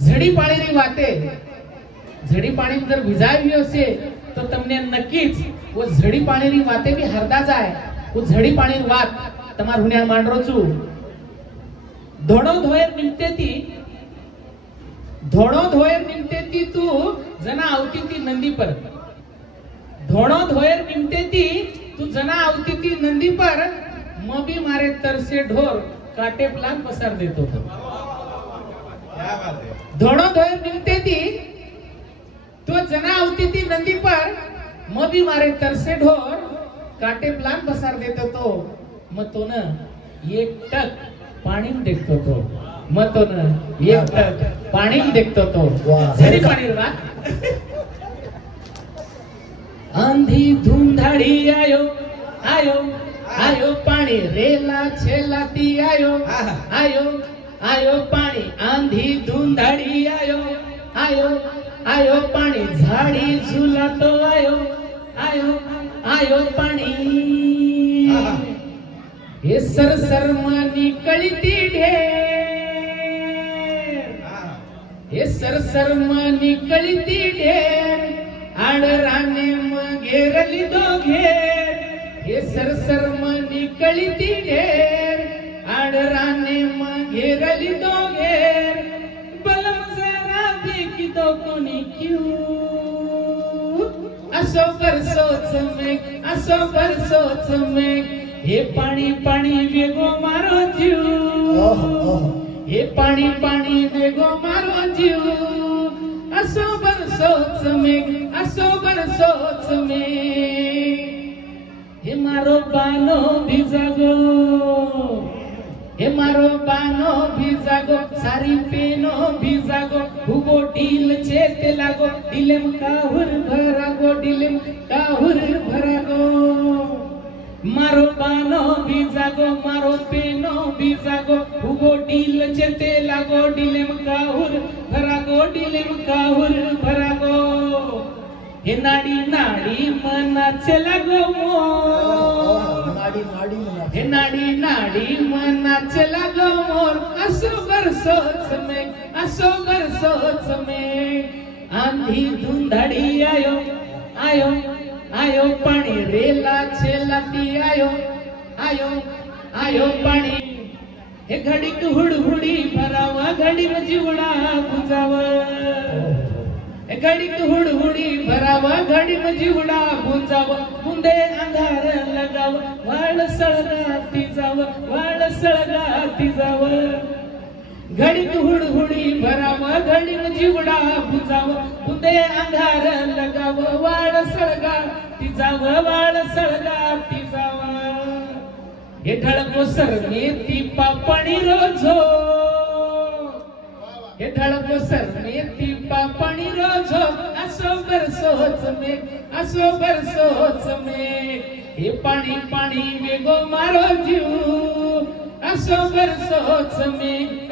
झड़ी पाणीनी वाते झड़ी पाणी जर विजावी हशे तो तमने नक्कीच वो झड़ी पाणीनी वाते बी हरदा जाय वो झड़ी पाणीनी वात तमार हुन्या मांडरो छू धोणो धोयर निमते ती तू जना आवती ती नंदी पर धोणो धोयर निमते ती तू जना आवती ती नंदी पर मबी मारे तरसे ढोर काटे प्लान पसार देतो तो धोणो धोयर निमते ती तो जना आवती ती नंदी पर मबी मारे तरसे ढोर काटे प्लान पसार देतो तो मग तो न एक टक पाणी देखतो तो मग तो न एक टक पाणी देखतो तो झड़ी पाणी रा आंधी धुंधाड़ी आयो आयो आयो पाणी रेला छेलाती आयो आयो आयो पाणी आंधी धुंधाड़ी आयो आयो आयो पाणी झाड़ी झुलातो आयो आयो आयो पाणी हे सरसर मानी कळती ढेर हे सरसर मानी कळती ढेर आडराने मगेरली दोघेर हे सरसर मानी कळती ढेर आडराने मगेरली दोघेर बलम जरा देखी दो कोणी क्यों असो बरसोच में हे पाणी पाणी वेगो मारो जीव हे पाणी पाणी वेगो मारो जीव असो बरसोच में हे मारो बानो भिजागो सारी पेनो भिजागो हुगो डील चेते लागो डिलेम काहुर भरागो मारो बानो भिजागो मारो पेनो भिजागो हुगो डील चेते लागो डिलेम काहुर भरागो हे नाडी नाडी मनाचे लागो मोर हे नाडी नाडी मनाचे लागो मोर असो बरसोच में आंधी धुंधाड़ी आयो आयो आयो पाणी रेला छेलाती आयो आयो आयो पाणी हे घडीक हुडहुडी भरावा घडी जीवडा बुजावा हे घडीक हुडहुडी भरावा घडी जीवडा बुजावा मुंडे अंधार लगाव वाळ सळगाती जाव घडीक हुडहुडी भरावा घडी जीवडा बुजाव मुंडे अंधार लगाव वाळ सळगाती जाव हे ढळको सरने ती पापणी रोजो हे ढळको सरने ती पापणी रोजो असो बरसोच में हे पाणी पाणी वेगो मारो जीव असो बरसोच में